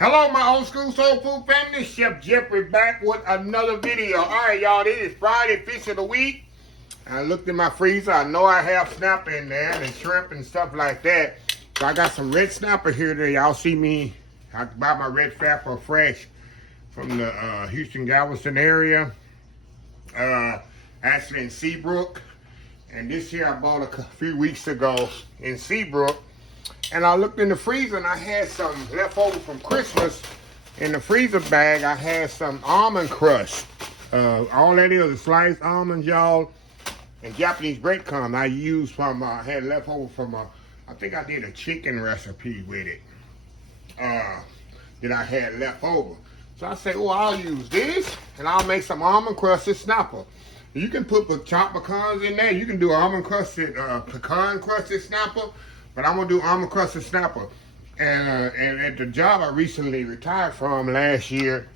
Hello, my old school soul food family. Chef Jeffrey back with another video. All right, y'all, this is Friday fish of the week. I looked in my freezer. I know I have snapper in there and shrimp and stuff like that. So I got some red snapper here today. Y'all see me. I buy my red snapper fresh from the Houston, Galveston area. Actually in Seabrook. And this here I bought a few weeks ago in Seabrook. And I looked in the freezer and I had some leftover from Christmas. In the freezer bag, I had some almond crust. All that is sliced almonds, y'all, and Japanese breadcrumbs. I used from, had leftover from, I think I did a chicken recipe with it. That I had left over. So I said, oh, I'll use this and I'll make some almond crusted snapper. You can put chopped pecans in there. You can do almond crusted, pecan crusted snapper. But I'm gonna do almond crusted snapper. And at the job I recently retired from last year,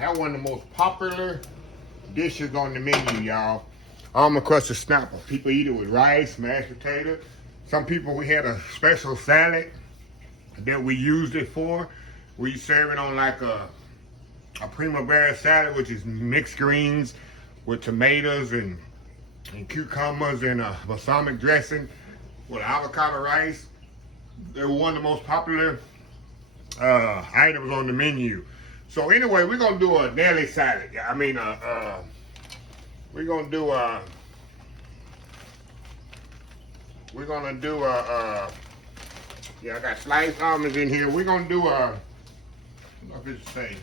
that one of the most popular dishes on the menu, y'all. Almond crusted snapper. People eat it with rice, mashed potato. Some people, we had a special salad that we used it for. We serve it on like a primavera salad, which is mixed greens with tomatoes and cucumbers and balsamic dressing with avocado rice. They're one of the most popular items on the menu. So anyway, we're gonna do a deli salad. I mean, we're gonna do yeah, I got sliced almonds in here. We're gonna do I don't know if it's the same.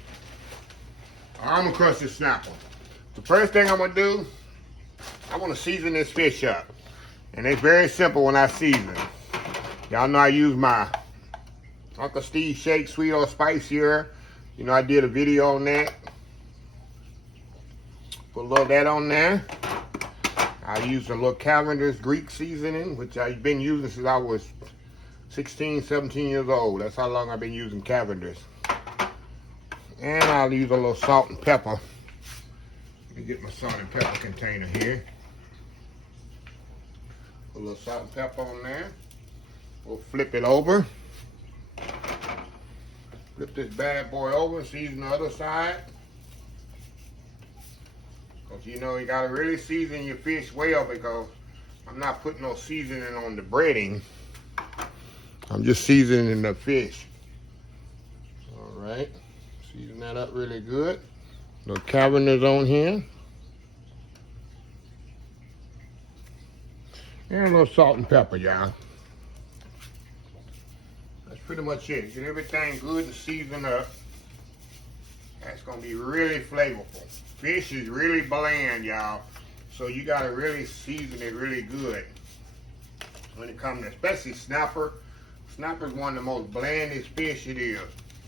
Almond crusted snapper. The first thing I'm gonna do, I wanna season this fish up. And it's very simple when I season. Y'all know I use my Uncle Steve Shake Sweet or Spicier. You know, I did a video on that. Put a little of that on there. I use a little Cavender's Greek seasoning, which I've been using since I was 16, 17 years old. That's how long I've been using Cavender's. And I'll use a little salt and pepper. Let me get my salt and pepper container here. Put a little salt and pepper on there. We'll flip it over. Flip this bad boy over and season the other side. Because you know you gotta really season your fish well, because I'm not putting no seasoning on the breading. I'm just seasoning the fish. Alright. Season that up really good. Little Cavender's on here. And a little salt and pepper, y'all. That's pretty much it. Get everything good and seasoned up. That's gonna be really flavorful. Fish is really bland, y'all. So you gotta really season it really good. When it comes to, especially snapper. Snapper is one of the most blandest fish it is.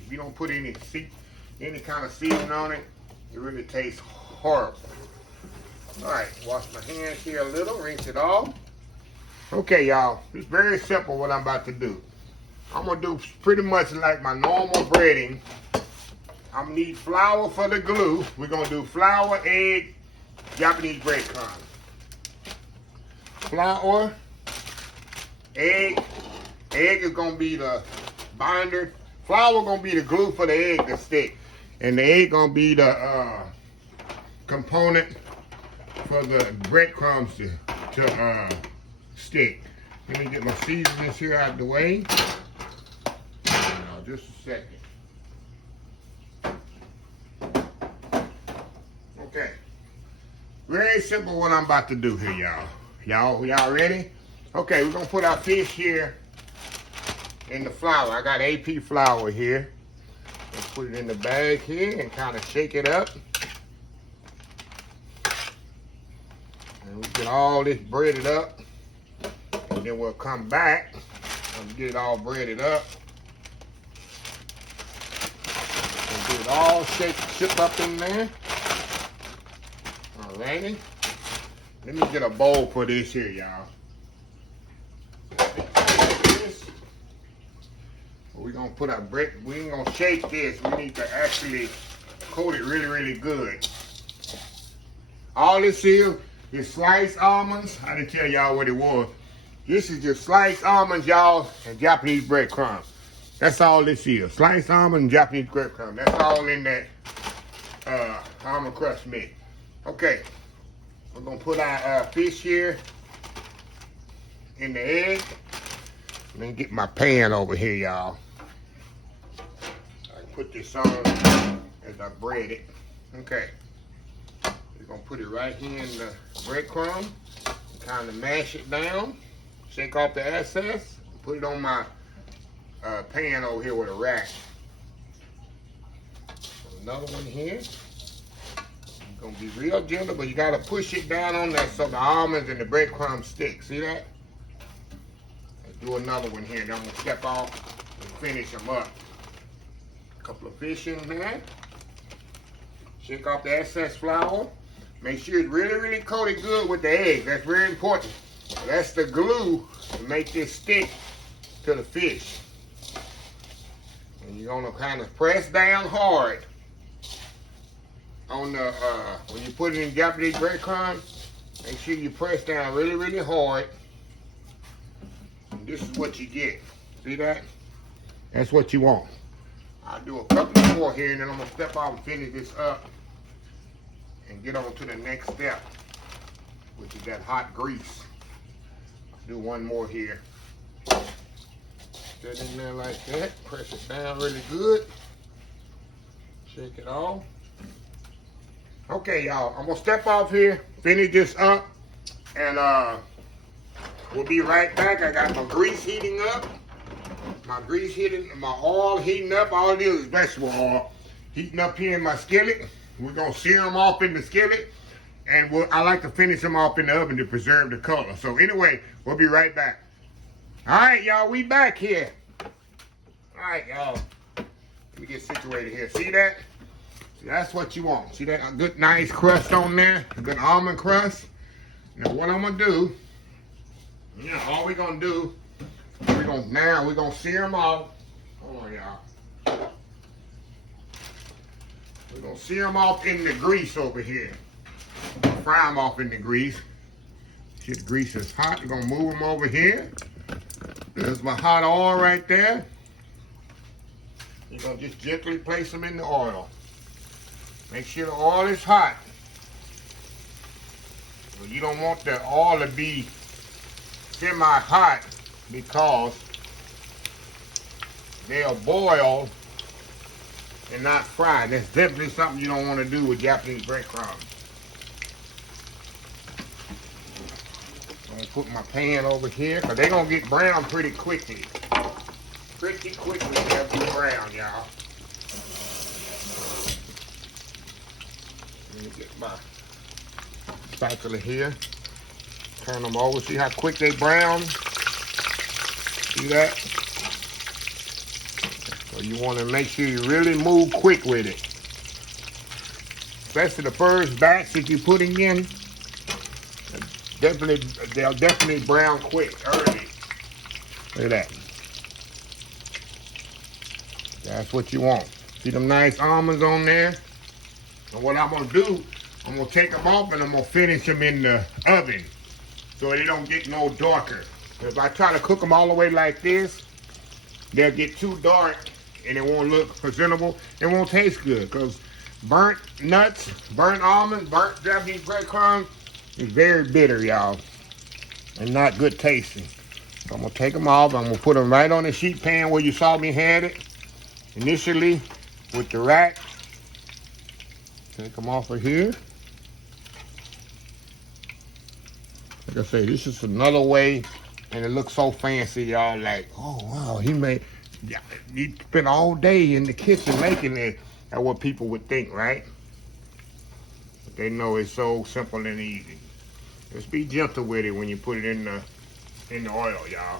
If you don't put any kind of seasoning on it, it really tastes horrible. All right, wash my hands here a little, rinse it off. Okay, y'all, it's very simple what I'm about to do. I'm gonna do pretty much like my normal breading. I'm gonna need flour for the glue. We're gonna do flour, egg, Japanese breadcrumbs. Flour, egg. Egg is gonna be the binder. Flour gonna be the glue for the egg to stick. And the egg gonna be the component for the breadcrumbs to stick. Let me get my seasonings here out of the way. Just a second. Okay. Very simple what I'm about to do here, y'all. Y'all ready? Okay, we're gonna put our fish here in the flour. I got AP flour here. Let's put it in the bag here and kind of shake it up. And we get all this breaded up. And then we'll come back and get it all breaded up. And get it all shook up in there. Alrighty. Let me get a bowl for this here, y'all. We're gonna put our bread, we ain't gonna shake this. We need to actually coat it really, really good. All this here is sliced almonds. I didn't tell y'all what it was. This is just sliced almonds, y'all, and Japanese breadcrumbs. That's all this is. Sliced almond and Japanese breadcrumb. That's all in that almond crust mix. Okay, we're gonna put our fish here in the egg. Let me get my pan over here, y'all. I put this on as I bread it. Okay, we're gonna put it right here in the breadcrumb. Kind of mash it down, shake off the excess, put it on my pan over here with a rack. Another one here. It's gonna be real gentle, but you gotta push it down on that so the almonds and the breadcrumbs stick. See that? Let's do another one here. Then I'm gonna step off and finish them up. A couple of fish in there. Shake off the excess flour. Make sure it's really, really coated good with the egg. That's very important. That's the glue to make this stick to the fish. And you're gonna kind of press down hard on the, when you put it in Japanese breadcrumbs, make sure you press down really, really hard. And this is what you get. See that? That's what you want. I'll do a couple more here and then I'm gonna step out and finish this up and get on to the next step, which is that hot grease. Do one more here. Set in there like that. Press it down really good. Shake it off. Okay, y'all. I'm gonna step off here, finish this up, and we'll be right back. I got my grease heating up. My oil heating up. All it is vegetable oil heating up here in my skillet. We're gonna sear them off in the skillet, and I like to finish them off in the oven to preserve the color. So anyway, we'll be right back. All right, y'all, we back here. All right, y'all. Let me get situated here. See that? See, that's what you want. See that? A good, nice crust on there. A good almond crust. Now, what I'm gonna do? Yeah, all we're gonna do. We're gonna sear them off. Hold on, y'all. We're gonna sear them off in the grease over here. Fry them off in the grease. See, the grease is hot. We're gonna move them over here. There's my hot oil right there. You're gonna just gently place them in the oil. Make sure the oil is hot. Well, you don't want the oil to be semi-hot because they'll boil and not fried. That's definitely something you don't want to do with Japanese breadcrumbs. I'm gonna put my pan over here because they're gonna get brown pretty quickly. Pretty quickly they'll be brown, y'all. Let me get my spatula here. Turn them over. See how quick they brown? See that? So you want to make sure you really move quick with it. Especially the first batch that you're putting in. They'll definitely brown quick, early. Look at that. That's what you want. See them nice almonds on there? And what I'm gonna do, I'm gonna take them off and I'm gonna finish them in the oven so they don't get no darker. If I try to cook them all the way like this, they'll get too dark and it won't look presentable. It won't taste good because burnt nuts, burnt almonds, burnt Japanese breadcrumbs is very bitter, y'all, and not good tasting. So I'm gonna take them off. I'm gonna put them right on the sheet pan where you saw me had it initially with the rack. Take them off of here. Like I say, this is another way, and it looks so fancy, y'all. Like, oh wow, he spent all day in the kitchen making it. That's what people would think, right? But they know it's so simple and easy. Just be gentle with it when you put it in the oil, y'all.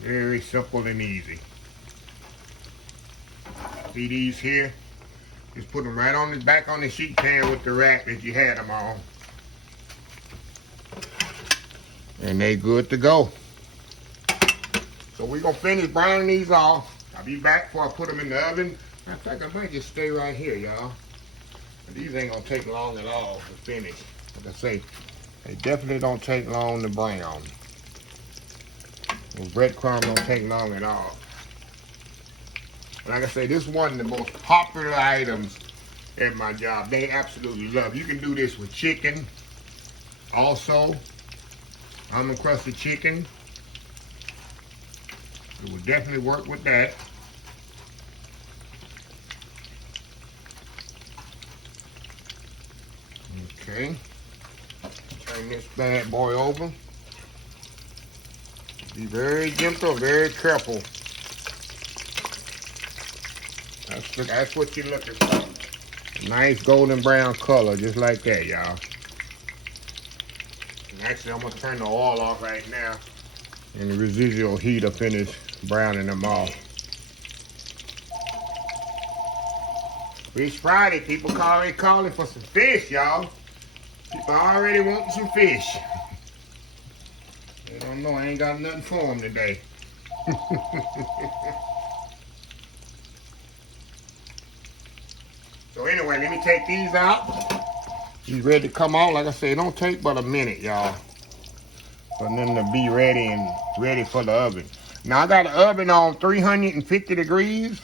Very simple and easy. See these here? Just put them right on the back on the sheet pan with the rack that you had them on. And they good to go. So we're gonna finish browning these off. I'll be back before I put them in the oven. Matter of fact, I might just stay right here, y'all. These ain't gonna take long at all to finish. Like I say, they definitely don't take long to brown. Well, breadcrumb don't take long at all. Like I say, this is one of the most popular items at my job. They absolutely love it. You can do this with chicken. Also, almond crusted chicken. It will definitely work with that. Okay. Turn this bad boy over. Be very gentle, very careful. That's what you're looking for. Nice golden brown color, just like that, y'all. Actually, I'm gonna turn the oil off right now. And the residual heat will finish browning them off. Fish Friday, people already calling for some fish, y'all. People already want some fish. They don't know I ain't got nothing for them today. So anyway, let me take these out. These ready to come out. Like I said, it don't take but a minute, y'all, for them to be ready and ready for the oven. Now I got the oven on 350 degrees.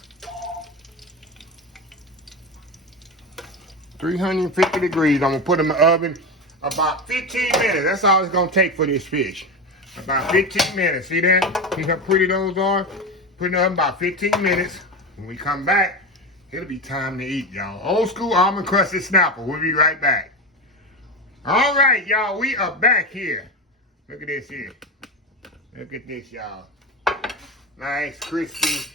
350 degrees. I'm gonna put them in the oven about 15 minutes. That's all it's gonna take for this fish. About 15 minutes. See that? See how pretty those are? Put it in the oven about 15 minutes. When we come back, it'll be time to eat, y'all. Old school almond crusted snapper. We'll be right back. All right, y'all. We are back here. Look at this here. Look at this, y'all. Nice, crispy,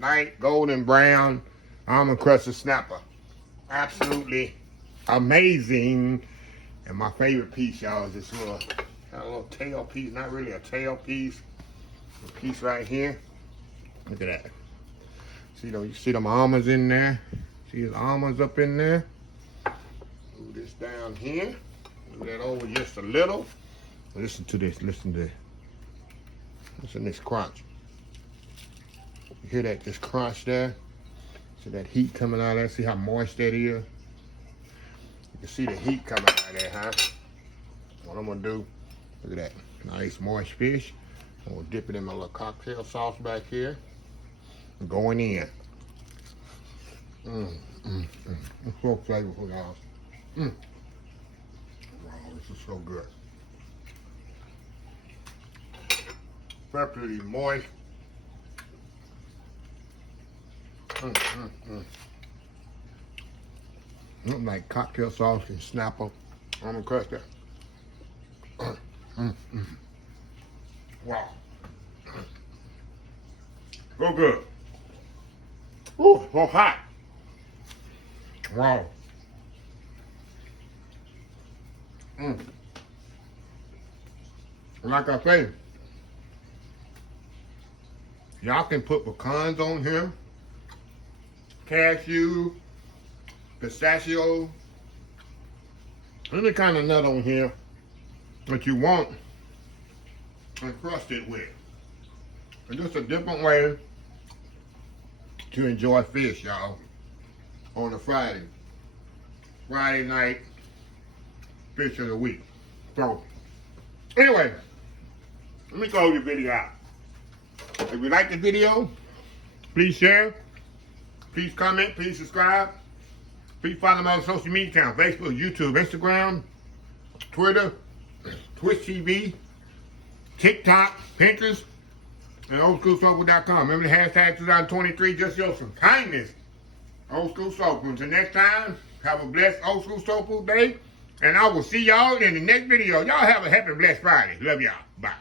light golden brown almond crusted snapper. Absolutely amazing. And my favorite piece, y'all, is this little tail piece. Not really a tail piece. A piece right here. Look at that. See, you see them almonds in there? See the almonds up in there? Move this down here. Move that over just a little. Listen to this. Listen to this crunch. You hear that? This crunch there? See that heat coming out of there? See how moist that is? You can see the heat coming out of there, huh? What I'm gonna do, look at that. Nice moist fish. I'm gonna dip it in my little cocktail sauce back here. Going in. It's so flavorful, y'all. Wow, this is so good. Perfectly moist. Look like cocktail sauce and snapper. Almond crusted. Wow. So good. Ooh, so hot. Wow. Like I say, y'all can put pecans on here, cashew, pistachio, any kind of nut on here that you want and crust it with. And just a different way to enjoy fish, y'all, on a Friday night fish of the week. So, anyway, let me close the video out. If you like the video, please share, please comment, please subscribe. Please follow my social media accounts: Facebook, YouTube, Instagram, Twitter, Twitch TV, TikTok, Pinterest, and oldschoolsoulfood.com. Remember the hashtag 2023, just show some kindness. Old School Soul Food. Until next time, have a blessed Old School Soul Food day. And I will see y'all in the next video. Y'all have a happy, blessed Friday. Love y'all. Bye.